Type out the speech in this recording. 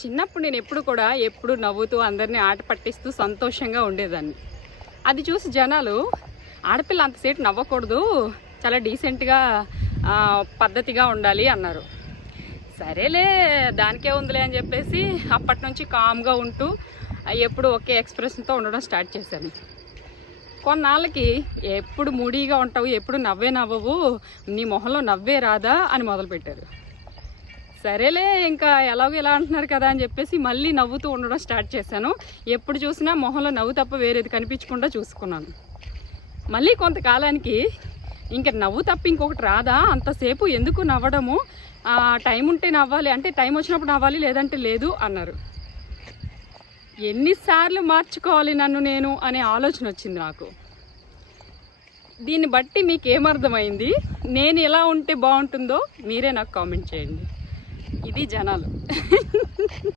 చిన్నప్పుడు నేను ఎప్పుడు నవ్వుతూ అందరినీ ఆట పట్టిస్తూ సంతోషంగా ఉండేదాన్ని. అది చూసి జనాలు ఆడపిల్ల అంతసేపు నవ్వకూడదు, చాలా డీసెంట్గా పద్ధతిగా ఉండాలి అన్నారు. సరేలే దానికే ఉందిలే అని చెప్పేసి అప్పటి నుంచి కామ్గా ఉంటూ ఎప్పుడు ఒకే ఎక్స్ప్రెషన్తో ఉండడం స్టార్ట్ చేశాను. కొన్నాళ్ళకి ఎప్పుడు మూడీగా ఉంటావు, ఎప్పుడు నవ్వవు, నీ మొహంలో నవ్వే రాదా అని మొదలుపెట్టారు. సరేలే ఇంకా ఎలాగో ఇలా అంటున్నారు కదా అని చెప్పేసి మళ్ళీ నవ్వుతూ ఉండడం స్టార్ట్ చేశాను. ఎప్పుడు చూసినా మొహంలో నవ్వు తప్ప వేరేది కనిపించకుండా చూసుకున్నాను. మళ్ళీ కొంతకాలానికి ఇంకా నవ్వు తప్ప ఇంకొకటి రాదా, అంతసేపు ఎందుకు నవ్వడము, టైం ఉంటే నవ్వాలి, అంటే టైం వచ్చినప్పుడు నవ్వాలి లేదంటే లేదు అన్నారు. ఎన్నిసార్లు మార్చుకోవాలి నన్ను నేను అనే ఆలోచన వచ్చింది నాకు. దీన్ని బట్టి మీకు ఏమర్థమైంది, నేను ఎలా ఉంటే బాగుంటుందో మీరే నాకు కామెంట్ చేయండి. ఇది జనాలు.